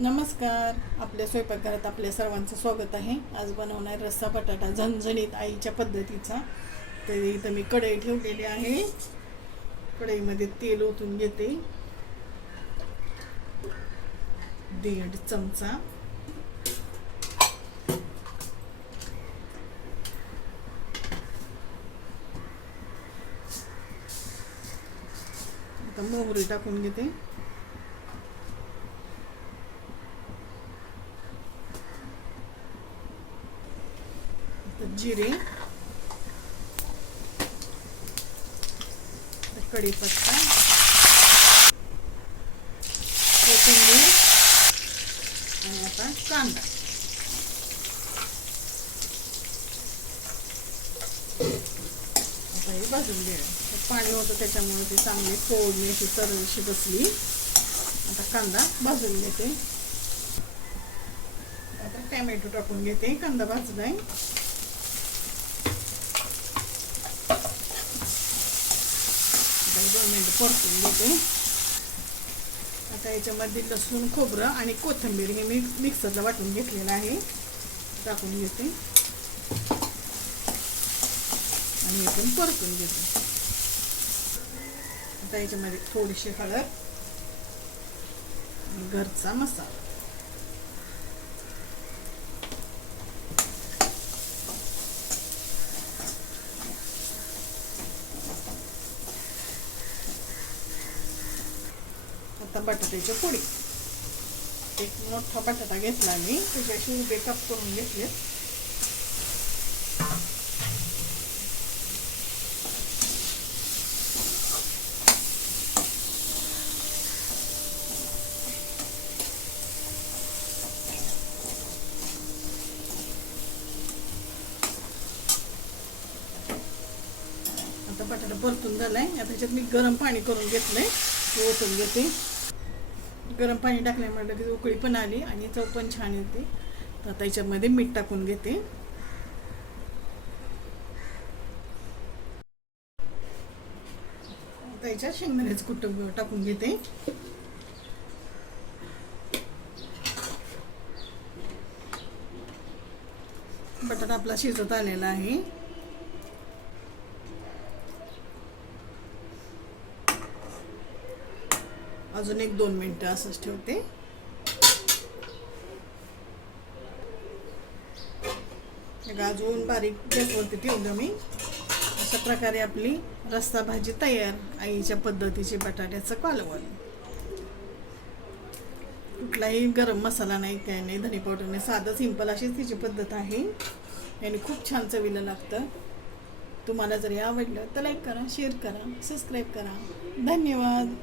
नमस्कार. आपल्या स्वयंपाकघरात आपल्या सर्वांचं स्वागत आहे. आज बनवणार रस्सा बटाटा झणझणीत आईच्या पद्धतीचा. तर इथं मी कढई ठेवलेली आहे. कढईमध्ये तेल ओतून घेते. दीड चमचा. आता मोहरी टाकून घेते. जिरे कढीपत्ता कोथिंबीर आणि आता कांदा. आता हे भाजून घ्या पाणी होतं त्याच्यामुळे ते चांगली फोडणी अशी तरशी बसली. आता कांदा भाजून घेते. आता टॅमॅटो टाकून घेते. कांदा भाजलाय. आता दोन मिनटं परतून घेते आता याच्यामध्ये लसूण खोबरं आणि कोथिंबीर हे मी मिक्सरला वाटून घेतलेलं आहे. टाकून घेते. आणि हे पण परतून घेते. आता याच्यामध्ये थोडीशी हळद घरचा मसाला. आता बटाट्याच्या पोळी. एक मोठा बटाटा घेतला मी. त्याच्याशी उभे कप करून घेतले. आता बटाटा परतून झालाय. आता त्याच्यात मी गरम पाणी करून घेतलंय. ओतून घेते. गरम पाणी टाकल्यामुळे लगेच उकळी पण आली आणि चव पण छान येते. तर आता याच्यामध्ये मीठ टाकून घेते. आता याच्यात शेंगदाण्याचं कुट्ट टाकून घेते. बटाटा आपला शिजत आलेला आहे. अजून एक दोन मिनटं असंच ठेवते. एक अजून बारीक गॅसवरती ठेवलं मी. अशा प्रकारे आपली रस्सा भाजी तयार आईच्या पद्धतीची बटाट्याचं कालवण. कुठलाही गरम मसाला नाही काय नाही धनी पावडर नाही साधं सिंपल अशीच तिची पद्धत आहे. याने खूप छान चवीला लागतं. तुम्हाला जरी आवडलं तर लाईक करा शेअर करा सबस्क्राईब करा. धन्यवाद.